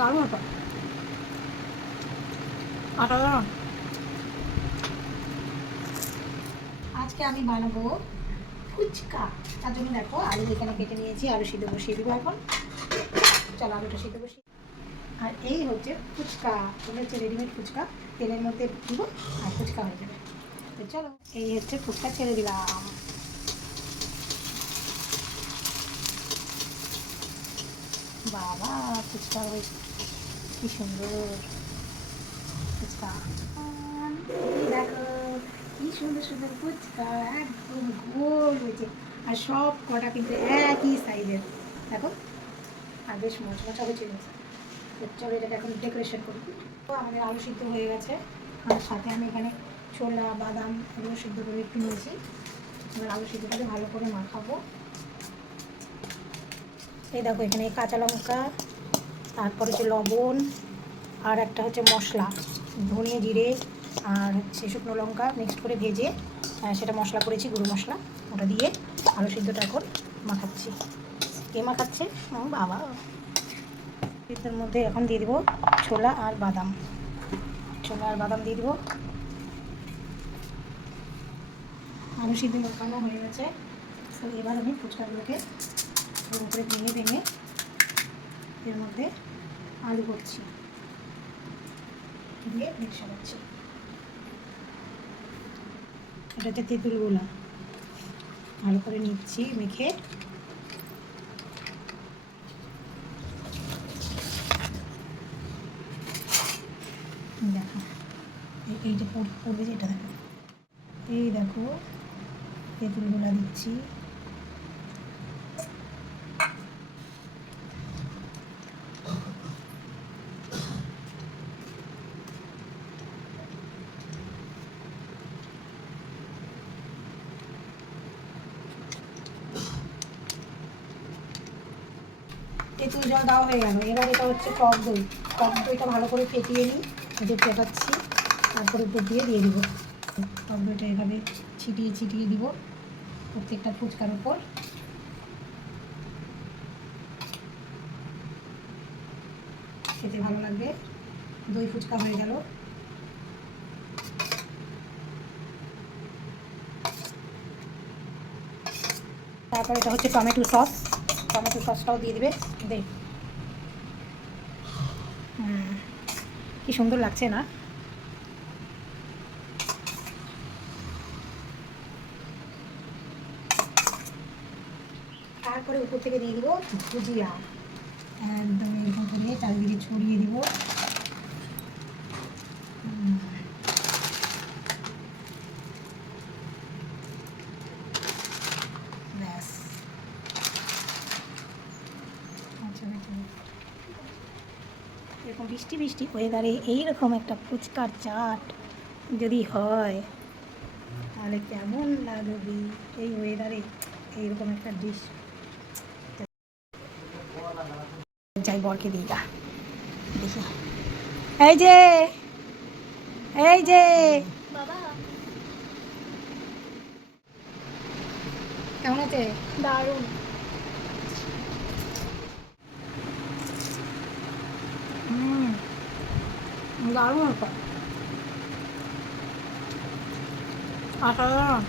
দারুণ একটা অসাধারণ আজকে আমি বানাবো ফুচকা। তার জন্য দেখো আলু এখানে কেটে নিয়েছি, আলু সিদ্ধ বসিয়ে দেবো এখন। চলো আলুটা সিদ্ধ বসিয়ে আর এই হচ্ছে ফুচকা। এটা হচ্ছে রেডিমেড ফুচকা, তেলের মধ্যে দিব আর ফুচকা হয়ে যাবে। তো চলো, এই হচ্ছে ফুচকা ছেড়ে দিলাম। বাবা, ফুচকা হয়েছে। কি সুন্দর। ফুচকা। দেখো, কি সুন্দর সুন্দর ফুচকা, একদম গোল হয়েছে। আর সব কটা কিন্তু একই সাইজের দেখো, আর বেশ মচমচা হয়েছে তো চলো এটাকে এখন ডেকোরেশন করি। তো আমাদের আলু সিদ্ধ হয়ে গেছে। আর সাথে আমি এখানে ছোলা, বাদাম, এগুলো সিদ্ধ করে একটু নিয়েছি। এবার আলু সিদ্ধটাকে ভালো করে মাখাবো। এই দেখো, এখানে কাঁচা লঙ্কা তারপর হচ্ছে লবণ, আর একটা হচ্ছে মশলা, ধনে জিরে, আর হচ্ছে শুকনো লঙ্কা মিক্সড করে ভেজে সেটা মশলা করেছি, গুঁড়ো মশলা, ওটা দিয়ে আলু সিদ্ধটা এখন মাখাচ্ছি। কে মাখাচ্ছে? বাবা। এর মধ্যে এখন দিয়ে দেবো ছোলা আর বাদাম। ছোলা আর বাদাম দিয়ে দেবো। আলু সিদ্ধ মাখানো হয়ে গেছে। এবার আমি ফুচকাগুলোকে ভেঙে ভেঙে এর মধ্যে আলু করছি দিয়ে মিক্স করছি এটা হচ্ছে তেঁতুল গোলা। ভালো করে নিচ্ছি, মেখে। দেখো যে পড়বে যে এটা দেখো। এই দেখো, তেঁতুল গোলা দিচ্ছি। তেঁতুল জল দেওয়া হয়ে গেল। এবার এটা হচ্ছে টক দই। টক দইটা ভালো করে ফেটিয়ে নিই, যে ফেটাচ্ছি, তারপরে উপর দিয়ে দিয়ে দিব। টক দইটা এভাবে ছিটিয়ে ছিটিয়ে দিব প্রত্যেকটা ফুচকার উপর। খেতে ভালো লাগবে। দই ফুচকা হয়ে গেল। তারপর এটা হচ্ছে টমেটো সস। টমেটো সসটাও দিয়ে দিবে। দে। কি সুন্দর লাগছে না? তারপরে উপর থেকে দিয়ে দিব ভুজিয়া। একদম এরকম করে চারিদিকে ছড়িয়ে দিব। এরকম বৃষ্টি বৃষ্টি ওয়েদারে এইরকম একটা ফুচকার চাট যদি হয় তাহলে কেমন লাগবে এই ওয়েদারে? এইরকম একটা ডিশ যাই বরকে দিই গা। দেখি। এই যে এই যে। কেমন আছে? দারুণ। দারুণ একটা অসাধারণ